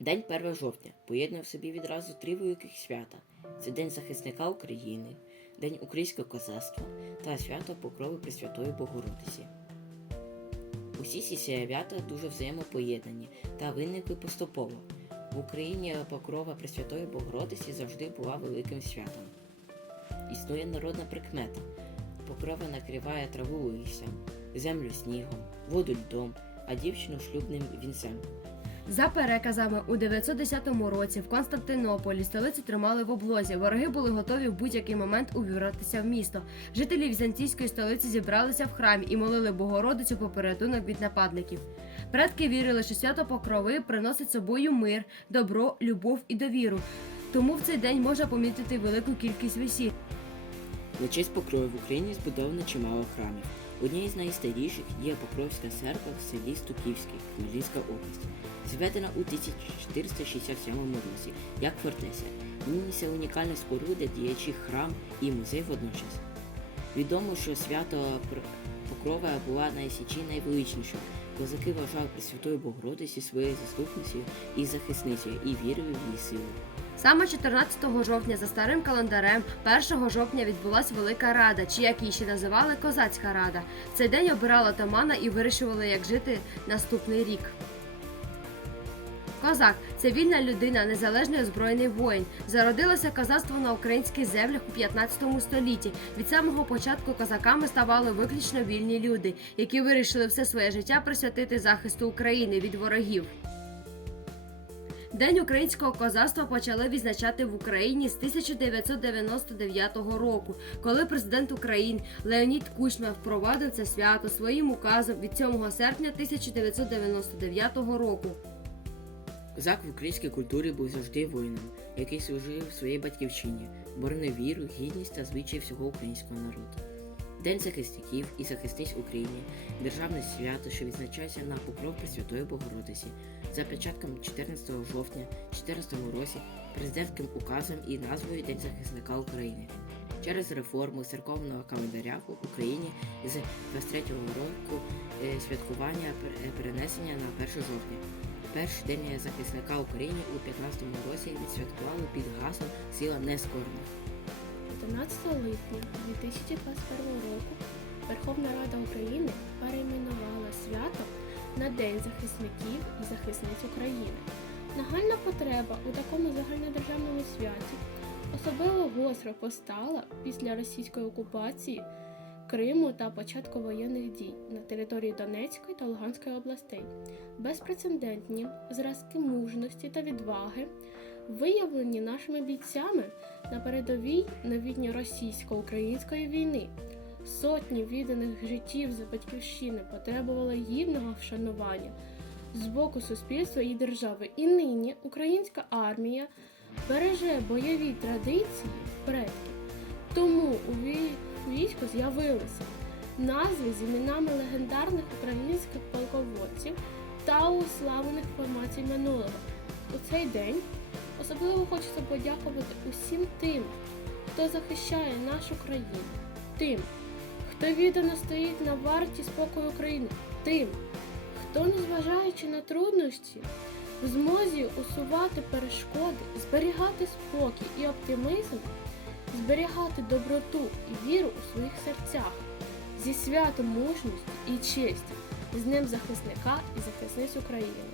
День 1 жовтня поєднує в собі відразу три великих свята: це День захисника України, День українського козацтва та свято Покрови Пресвятої Богородиці. Усі ці свята дуже взаємопоєднані та виникли поступово. В Україні Покрова Пресвятої Богородиці завжди була великим святом. Існує народна прикмета. Покрова накриває траву листям, землю снігом, воду льдом, а дівчину шлюбним вінцем. За переказами, у 910 році в Константинополі столицю тримали в облозі. Вороги були готові в будь-який момент увірватися в місто. Жителі візантійської столиці зібралися в храмі і молили Богородицю про порятунок від нападників. Предки вірили, що свято Покрови приносить собою мир, добро, любов і довіру. Тому в цей день можна помітити велику кількість весіль. На честь Покрови в Україні збудовано чимало храмів. Однією з найстаріших є Покровська церква в селі Стуківське, Хмельницька область, зведена у 1467 році як фортеця. Нині це унікальна споруда, діячий храм і музей водночас. Відомо, що свято Покрова була на Січі найвеличнішою. Козаки вважали Пресвятою Богородиці своєю заступницею і захисницею і вірили в її силу. Саме 14 жовтня за старим календарем 1 жовтня відбулася Велика Рада, чи як її ще називали Козацька Рада. Цей день обирали отамана і вирішували, як жити наступний рік. Козак це вільна людина, незалежний озброєний воїн. Зародилося козацтво на українських землях у 15 столітті. Від самого початку козаками ставали виключно вільні люди, які вирішили все своє життя присвятити захисту України від ворогів. День українського козацтва почали відзначати в Україні з 1999 року, коли президент України Леонід Кучма впровадив це свято своїм указом від 7 серпня 1999 року. Козак в українській культурі був завжди воїном, який служив своїй батьківщині, боронив віру, гідність та звичаї всього українського народу. День захисників і захисниць України державне свято, що відзначається на покров Пресвятої Богородиці за початком 14 жовтня 2014 році президентським указом і назвою День захисника України. Через реформу церковного календаря в Україні з 23 року е, святкування перенесення на 1 жовтня. Перший день захисника України у 15 році відсвяткували під гаслом Сила нескорена. 11 липня 2021 року Верховна Рада України перейменувала свято на День захисників і захисниць України. Нагальна потреба у такому загальнодержавному святі особливо гостро постала після російської окупації Криму та початку воєнних дій на території Донецької та Луганської областей. Безпрецедентні зразки мужності та відваги, виявлені нашими бійцями на передовій новітньо-російсько-української війни. Сотні відданих життів за батьківщини потребували гідного вшанування з боку суспільства і держави. І нині українська армія береже бойові традиції предків. Тому у війську з'явилися назви з іменами легендарних українських полководців та уславлених формацій минулого. У цей день особливо хочеться подякувати усім тим, хто захищає нашу країну, тим, хто віддано стоїть на варті спокою України, тим, хто, незважаючи на труднощі, в змозі усувати перешкоди, зберігати спокій і оптимізм, зберігати доброту і віру у своїх серцях, зі святом мужності і честі, з Днем захисника і захисниць України.